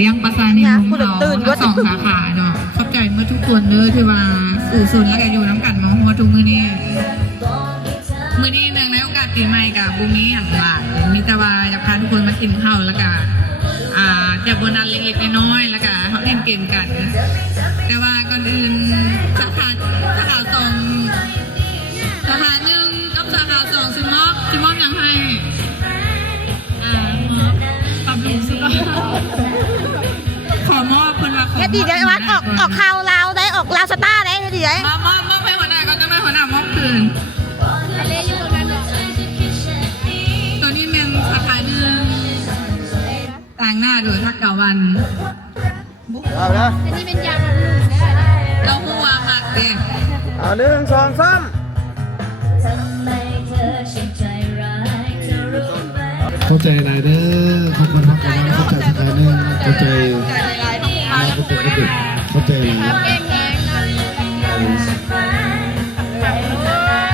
ลี้ยงประสานิยมเราทั้งสองสาขาเนาะขอบใจเมื่อทุกคนเลยที่ว่าสื่อสนและกันอยู่น้ำกันมาหัวทุกมือนี่เนื่องในโอกาสปีใหม่กับบุญนี้อย่างหลายมีแต่ว่าอยากพาทุกคนมากินข้าวแล้วก็แจกโบนัสเล็กๆน้อยๆแล้วก็เขาเล่นเกมกันแต่ว่าก่อนอื่นสาขาสองสาขาหนึ่งกับสาขาสองซิมอบยังให้มอบปรับปรุงซิขอมอบคนละขอดีได้วัดออกข่าวลาวได้ออกลาวสตาร์ได้ดีได้มอบให้หัวหน้าก็จะไม่หัวหน้ามอบคืนตัวนี้เป็นสาขาหนึ่งต่างหน้าโดยทักเก่าวันเอาละอันนี้เป็นยำเราหัวมากเต็มเอา1 2 3เข้าใจนายเด้อขอบคุณครับเข้าใจสกายเด้อเข้าใจเข้าใจนะ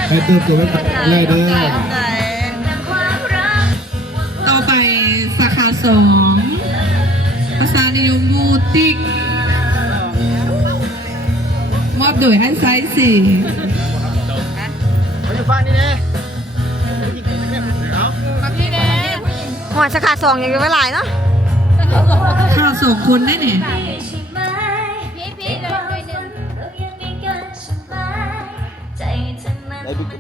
ให้เติมตัวไว้ไล่เด้อต่อไปสาขาสองภาษานิยมบูติกมอบโดยอันไซส์4มาอยู่ฝั่งนี้เด้หอยสาขา2อย่างไม่หลายเนาะข้าวสองคนได้เนี่ยได้บิ๊กไป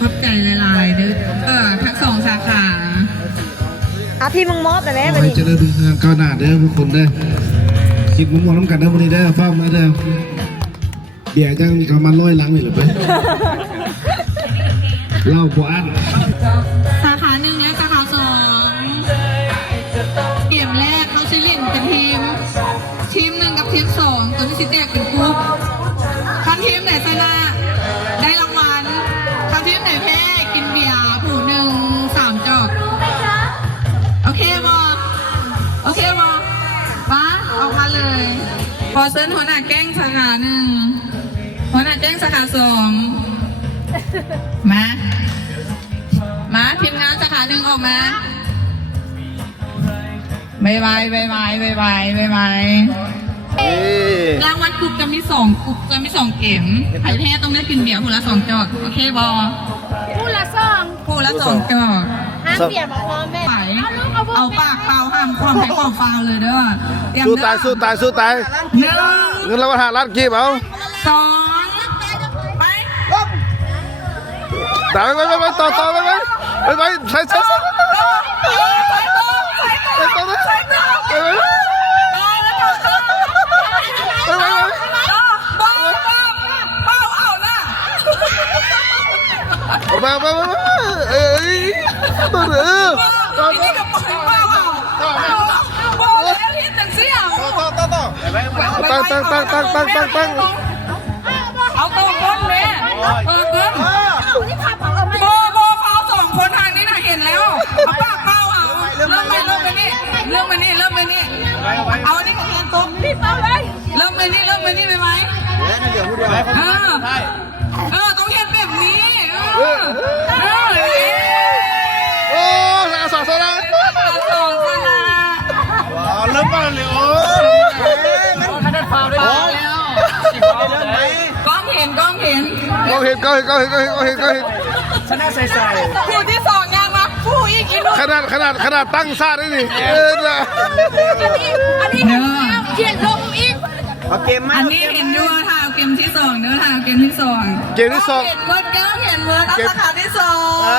ขอบใจหลายๆเด้อทั้งสองสาขาเอาที่มึงมอบแต่แม่ไปดิจะได้ดูงานก้าวหน้าเด้อทุกคนเด้อคิดมุมมองน้ำกันเด้อวันนี้เด้อฟ้ามาเด้อเบียร์จังมีเขามาลอยหลังเลยหรือเปล่าเล่าบ่อันสาขาหนึ่งและสาขาสองเกมแรกเขาใช้เล่นเป็นทีมหนึ่งกับทีมสองตัวนี้สิแตกเป็นกรุ๊ปทำทีมไหนชนะได้รางวัลทำทีมไหนแพ้กินเบียร์ผู้หนึ่ง3 จอกโอเคบอมาออกมาเลยพอเซิร์นหัวหน้าแก๊งสาขาหนึ่งหัวหน้าแก๊งสาขาสองมาทีมงานสาขาหนึ่งออกมาบายรางวัลกลุ่มจะมี2 เกมใครแพ้ต้องได้กินเบียร์คนละ2 จอกโอเคบอคู่ละ2 จอกห้ามเบียร์มาพร้อมแม่เอาปากเปล่าห้ามความให้ความฟาวเลยเด้อสู้ตาย1เงินรางวัล5 ล้านกีบเอา2ไปต่อไปใส่มาเอ้ยตัวเด้อนี่กับปล่อยเปล่าบอกแล้วที่จังเสี่ยวตั้งเอาตัวก้นแม่ก้นโบฟาว2 คนทางนี้น่ะเห็นแล้วเอาปากเปล่าเอาเริ่มไปนี่เอาอันนี้ของแทนตุ๊กพี่เปล่าเลยเริ่มไปนี่ไปไหมต้องเห็นแบบนี้โอ้สองชนะเริ่มมาเลยโอ้มันได้ฟาวได้แล้วกล้องเห็นชนะใส่คู่ที่2ยังมาคู่อีกขนาดตั้งซ่าได้นี่อันนี้เขียนลงอีกอันนี้เห็นด้วยทางเกมที่2เนื้อทางเกมที่2เห็นเวิร์ดสาขาที่2เอ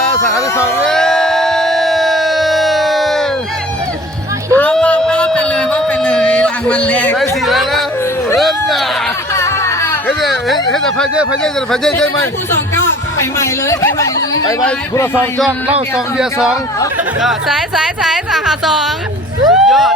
าไปเลยรางวัลแรกได้4แล้วนะน่ะเฮ็ดพายเยอะใช่ไหมคู่2 จอกไปใหม่เลยไปคู่ละ2 จอกเหล้า2 เบียร์2สายสาขา2ยอด